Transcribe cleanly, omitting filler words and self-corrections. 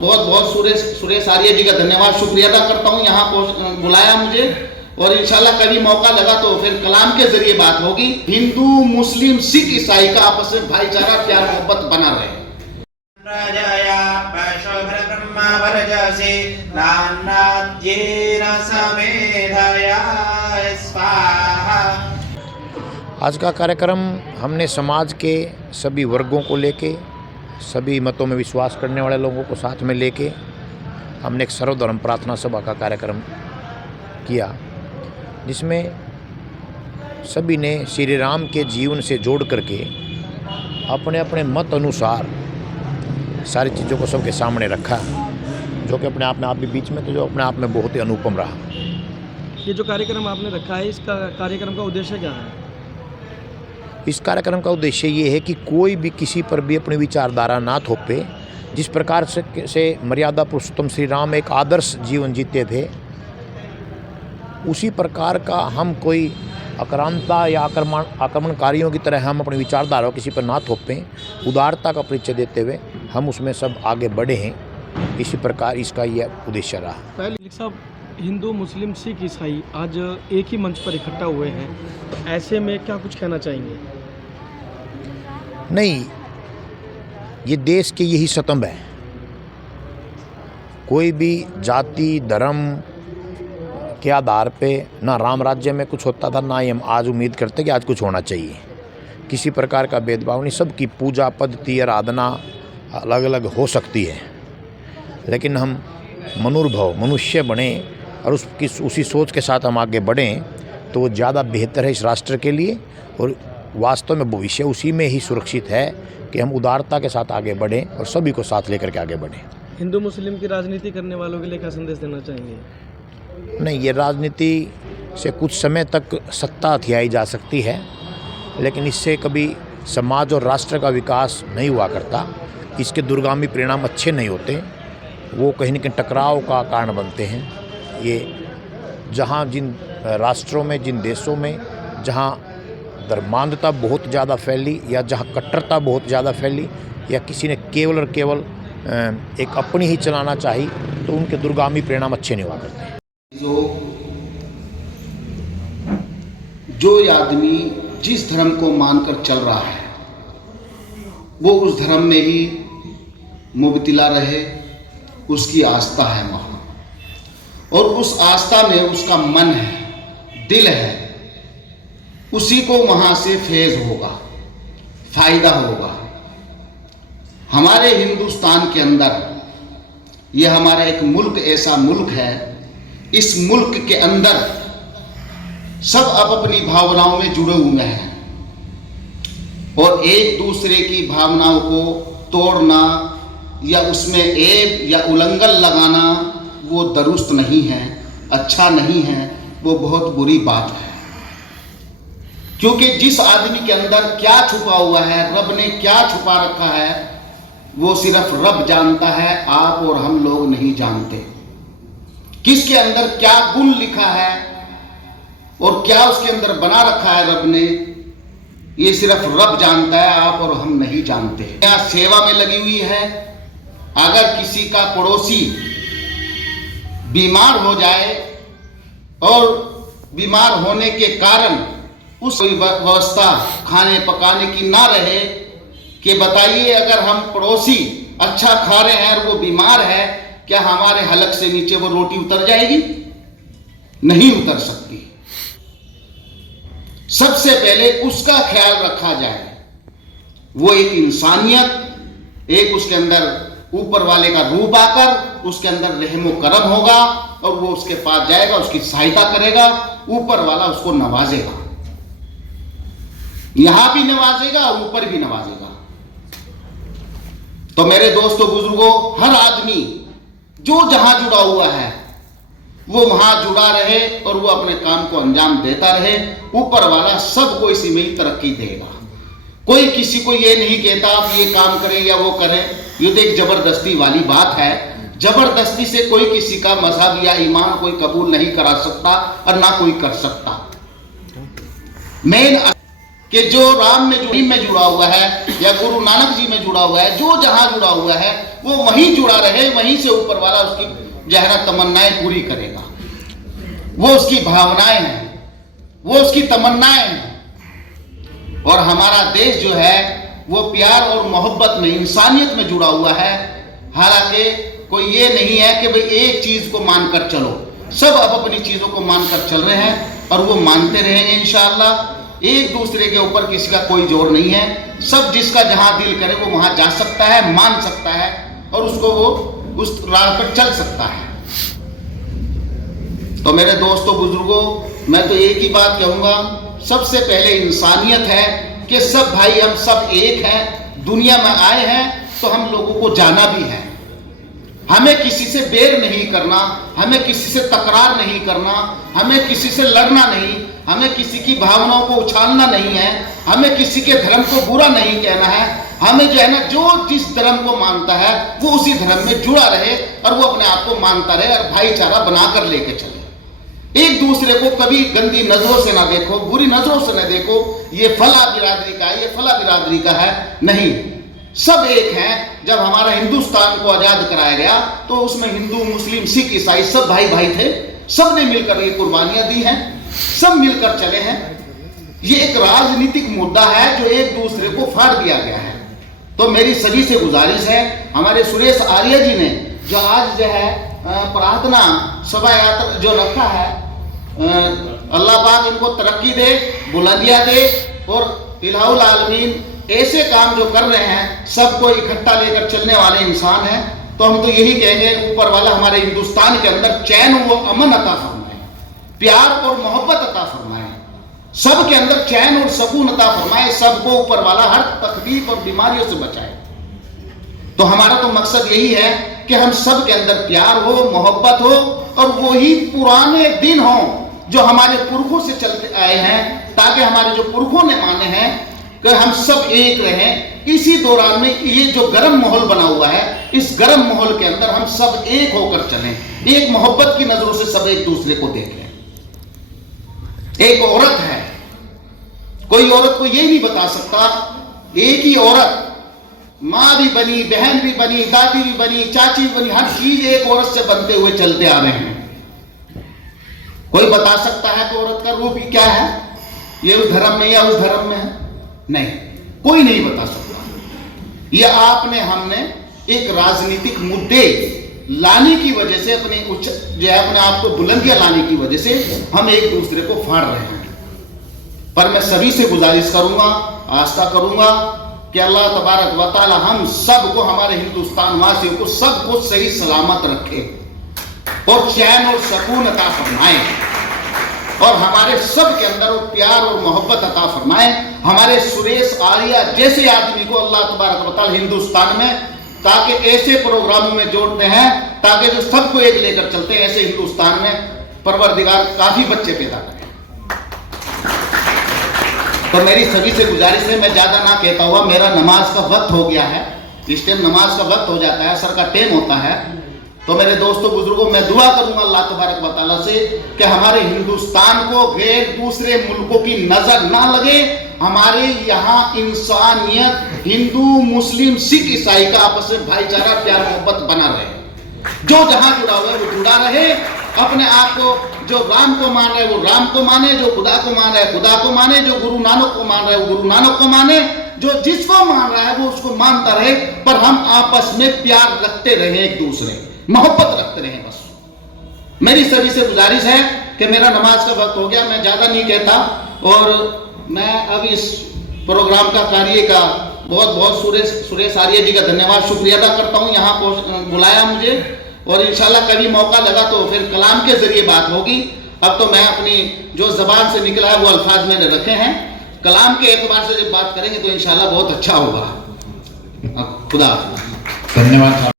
बहुत बहुत सुरेश आर्य जी का धन्यवाद, शुक्रिया अदा करता हूँ यहाँ बुलाया मुझे। और इंशाल्लाह कभी मौका लगा तो फिर कलाम के जरिए बात होगी। हिंदू मुस्लिम सिख ईसाई का आपस में भाईचारा प्यार मोहब्बत बना रहे। आज का कार्यक्रम हमने समाज के सभी वर्गों को लेके, सभी मतों में विश्वास करने वाले लोगों को साथ में लेके हमने एक सर्वधर्म प्रार्थना सभा का कार्यक्रम किया, जिसमें सभी ने श्री राम के जीवन से जोड़ करके अपने अपने मत अनुसार सारी चीज़ों को सबके सामने रखा, जो कि अपने आप में, आप भी बीच में, तो जो अपने आप में बहुत ही अनुपम रहा। ये जो कार्यक्रम आपने रखा है, इसका कार्यक्रम का उद्देश्य क्या है? इस कार्यक्रम का उद्देश्य ये है कि कोई भी किसी पर भी अपनी विचारधारा ना थोपे। जिस प्रकार से मर्यादा पुरुषोत्तम श्री राम एक आदर्श जीवन जीते थे, उसी प्रकार का हम कोई आक्रांता या आक्रमणकारियों की तरह हम अपनी विचारधारा किसी पर ना थोपें। उदारता का परिचय देते हुए हम उसमें सब आगे बढ़े हैं। इसी प्रकार इसका यह उद्देश्य रहा। पहले साहब, हिंदू मुस्लिम सिख ईसाई आज एक ही मंच पर इकट्ठा हुए हैं, तो ऐसे में क्या कुछ कहना चाहेंगे? नहीं, ये देश के यही स्तंभ है। कोई भी जाति धर्म के आधार पे ना राम राज्य में कुछ होता था, ना ही हम आज उम्मीद करते कि आज कुछ होना चाहिए। किसी प्रकार का भेदभाव नहीं, सबकी पूजा पद्धति आराधना अलग अलग हो सकती है, लेकिन हम मनुर्भव मनुष्य बने और उसी सोच के साथ हम आगे बढ़ें तो वो ज़्यादा बेहतर है इस राष्ट्र के लिए। और वास्तव में भविष्य उसी में ही सुरक्षित है कि हम उदारता के साथ आगे बढ़ें और सभी को साथ लेकर के आगे बढ़ें। हिंदू मुस्लिम की राजनीति करने वालों के लिए क्या संदेश देना चाहेंगे? नहीं, ये राजनीति से कुछ समय तक सत्ता हथियाई जा सकती है, लेकिन इससे कभी समाज और राष्ट्र का विकास नहीं हुआ करता। इसके दूरगामी परिणाम अच्छे नहीं होते, वो कहीं न कहीं टकराव का कारण बनते हैं। ये जहाँ जिन राष्ट्रों में, जिन देशों में जहाँ धर्मांधता बहुत ज़्यादा फैली या जहाँ कट्टरता बहुत ज़्यादा फैली या किसी ने केवल और केवल एक अपनी ही चलाना चाहिए, तो उनके दूरगामी परिणाम अच्छे नहीं हुआ करते। जो आदमी जिस धर्म को मानकर चल रहा है वो उस धर्म में ही मुबतला रहे, उसकी आस्था है वहाँ, और उस आस्था में उसका मन है, दिल है, उसी को वहाँ से फैज़ होगा, फायदा होगा। हमारे हिंदुस्तान के अंदर ये हमारा एक मुल्क ऐसा मुल्क है, इस मुल्क के अंदर सब अपनी भावनाओं में जुड़े हुए हैं और एक दूसरे की भावनाओं को तोड़ना या उसमें ऐब या उल्लंघन लगाना वो दुरुस्त नहीं है, अच्छा नहीं है, वो बहुत बुरी बात है। क्योंकि जिस आदमी के अंदर क्या छुपा हुआ है, रब ने क्या छुपा रखा है, वो सिर्फ रब जानता है, आप और हम लोग नहीं जानते। किसके अंदर क्या गुण लिखा है और क्या उसके अंदर बना रखा है रब ने, ये सिर्फ रब जानता है, आप और हम नहीं जानते। क्या सेवा में लगी हुई है। अगर किसी का पड़ोसी बीमार हो जाए और बीमार होने के कारण उस व्यवस्था खाने पकाने की ना रहे, कि बताइए अगर हम पड़ोसी अच्छा खा रहे हैं और वो बीमार है, क्या हमारे हलक से नीचे वो रोटी उतर जाएगी? नहीं उतर सकती। सबसे पहले उसका ख्याल रखा जाए। वो एक इंसानियत, एक उसके अंदर ऊपर वाले का रूप आकर उसके अंदर रहमो करम होगा और वो उसके पास जाएगा, उसकी सहायता करेगा, ऊपर वाला उसको नवाजेगा, यहां भी नवाजेगा और ऊपर भी नवाजेगा। तो मेरे दोस्तों बुजुर्गों, हर आदमी जो जहां जुड़ा हुआ है वो वहां जुड़ा रहे और वो अपने काम को अंजाम देता रहे। ऊपर वाला सबको इसी में ही तरक्की देगा। कोई किसी को ये नहीं कहता आप ये काम करें या वो करें, ये तो एक जबरदस्ती वाली बात है। जबरदस्ती से कोई किसी का मजहब या ईमान कोई कबूल नहीं करा सकता और ना कोई कर सकता। मेन कि जो राम में जुड़ा हुआ है या गुरु नानक जी में जुड़ा हुआ है, जो जहां जुड़ा हुआ है वो वहीं जुड़ा रहे, वहीं से ऊपर वाला उसकी जो है ना तमन्नाएं पूरी करेगा। वो उसकी भावनाएं हैं, वो उसकी तमन्नाएं हैं। और हमारा देश जो है वो प्यार और मोहब्बत में, इंसानियत में जुड़ा हुआ है। हालांकि कोई ये नहीं है कि भाई एक चीज को मानकर चलो, सब अब अपनी चीजों को मानकर चल रहे हैं और वो मानते रहेंगे इंशाअल्लाह। एक दूसरे के ऊपर किसी का कोई जोर नहीं है। सब जिसका जहां दिल करे वो वहां जा सकता है, मान सकता है और उसको वो उस राह पर चल सकता है। तो मेरे दोस्तों बुजुर्गों, मैं तो एक ही बात कहूंगा, सबसे पहले इंसानियत है कि सब भाई हम सब एक हैं। दुनिया में आए हैं तो हम लोगों को जाना भी है। हमें किसी से बैर नहीं करना, हमें किसी से तकरार नहीं करना, हमें किसी से लड़ना नहीं, हमें किसी की भावनाओं को उछालना नहीं है, हमें किसी के धर्म को बुरा नहीं कहना है। हमें जो है ना, जो जिस धर्म को मानता है वो उसी धर्म में जुड़ा रहे और वो अपने आप को मानता रहे और भाईचारा बनाकर लेके चले। एक दूसरे को कभी गंदी नजरों से ना देखो, बुरी नजरों से ना देखो, ये फला बिरादरी का है, ये फला बिरादरी का है, नहीं, सब एक हैं। जब हमारा हिंदुस्तान को आजाद कराया गया तो उसमें हिंदू, मुस्लिम, सिख, ईसाई सब भाई भाई थे। सब ने मिलकर ये कुर्बानियां दी हैं, सब मिलकर चले हैं। ये एक राजनीतिक मुद्दा है जो एक दूसरे को फाड़ दिया गया है। तो मेरी सभी से गुजारिश है, हमारे सुरेश आर्य जी ने जो आज जो है प्रार्थना सभा यात्रा जो रखा है, अल्लाह पाक इनको तरक्की दे, बुलंदियां दे और इलाहुल आलमीन ऐसे काम जो कर रहे हैं सबको इकट्ठा लेकर चलने वाले इंसान हैं। तो हम तो यही कहेंगे, ऊपर वाला हमारे हिंदुस्तान के अंदर चैन व अमन अता फरमाए, प्यार और मोहब्बत अता फरमाए, सब के अंदर चैन और सुकून अता फरमाए, सबको ऊपर वाला हर तकलीफ और बीमारियों से बचाए। तो हमारा तो मकसद यही है कि हम सब के अंदर प्यार हो, मोहब्बत हो और वही पुराने दिन हो जो हमारे पुरखों से चलते आए हैं, ताकि हमारे जो पुरखों ने माने हैं कि हम सब एक रहें। इसी दौरान में ये जो गर्म माहौल बना हुआ है, इस गर्म माहौल के अंदर हम सब एक होकर चलें, एक मोहब्बत की नजरों से सब एक दूसरे को देखें। एक औरत है, कोई औरत को ये नहीं बता सकता, एक ही औरत माँ भी बनी, बहन भी बनी, दादी भी बनी, चाची भी बनी, हर चीज एक औरत से बनते हुए चलते आ रहे हैं। कोई बता सकता है कि औरत का रूप क्या है, ये उस धर्म में या उस धर्म में है? नहीं, कोई नहीं बता सकता। ये आपने हमने एक राजनीतिक मुद्दे लाने की वजह से, अपने उच्च जो है अपने आप को बुलंदियां लाने की वजह से हम एक दूसरे को फाड़ रहे हैं। पर मैं सभी से गुजारिश करूंगा, आस्था करूंगा कि अल्लाह तबारक व तआला हम सबको, हमारे हिंदुस्तान वासियों को सबको सही सलामत रखे और चैन और सुकून अता फरमाए और हमारे सब के अंदर वो प्यार और मोहब्बत अता फरमाए। हमारे सुरेश आर्या जैसे आदमी को अल्लाह तबारक व तआला हिंदुस्तान में, ताकि ऐसे प्रोग्रामों में जोड़ते हैं ताकि जो सबको एक लेकर चलते हैं, ऐसे हिंदुस्तान में परवरदिगार काफी बच्चे पैदा करें। तो मेरी सभी से गुजारिश है, मैं ज्यादा ना कहता हुआ, मेरा नमाज का वक्त हो गया है, इस टाइम नमाज का वक्त हो जाता है, असर का टाइम होता है। तो मेरे दोस्तों बुजुर्गों, मैं दुआ करूंगा अल्लाह तबारक व तआला से कि हमारे हिंदुस्तान को गैर दूसरे मुल्कों की नजर ना लगे। हमारे यहाँ इंसानियत, हिंदू, मुस्लिम, सिख, ईसाई का आपस में भाईचारा, प्यार, मोहब्बत बना रहे। जो जहां जुड़ा हुआ है वो जुड़ा रहे। अपने आप को, जो राम को मान रहे वो राम को माने, जो खुदा को मान रहे खुदा को माने, जो गुरु नानक को मान रहे वो गुरु नानक को माने, जो जिसको मान रहा है वो उसको मानता रहे। पर हम आपस में प्यार रखते रहे, एक दूसरे मोहब्बत रखते रहे। बस मेरी सभी से गुजारिश है कि मेरा नमाज का वक्त हो गया, मैं ज्यादा नहीं कहता। और मैं अब इस प्रोग्राम का कार्य का बहुत बहुत सुरेश आर्य जी का धन्यवाद, शुक्रिया अदा करता हूँ, यहाँ बुलाया मुझे। और इंशाल्लाह कभी मौका लगा तो फिर कलाम के जरिए बात होगी। अब तो मैं अपनी जो जबान से निकला है वो अल्फाज मैंने रखे हैं, कलाम के एतबार से जब बात करेंगे तो इंशाल्लाह बहुत अच्छा होगा। खुदा धन्यवाद।